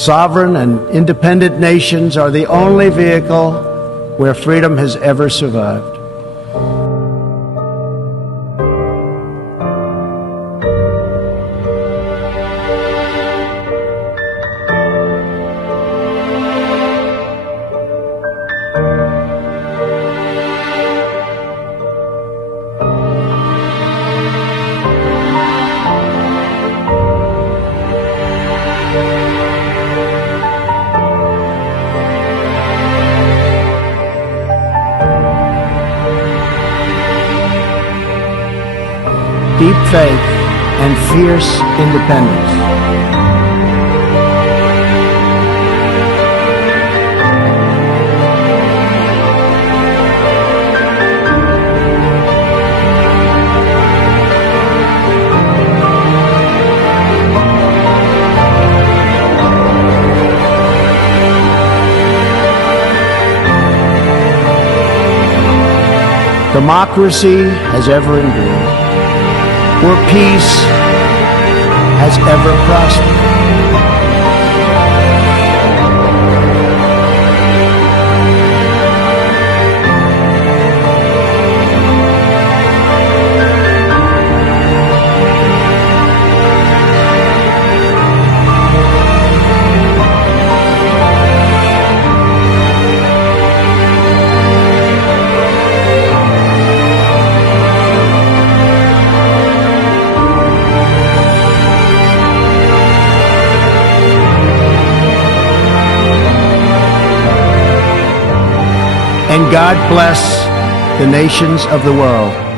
Sovereign and independent nations are the only vehicle where freedom has ever survived. Deep faith and fierce independence. Democracy has ever endured, where peace has ever prospered. And God bless the nations of the world.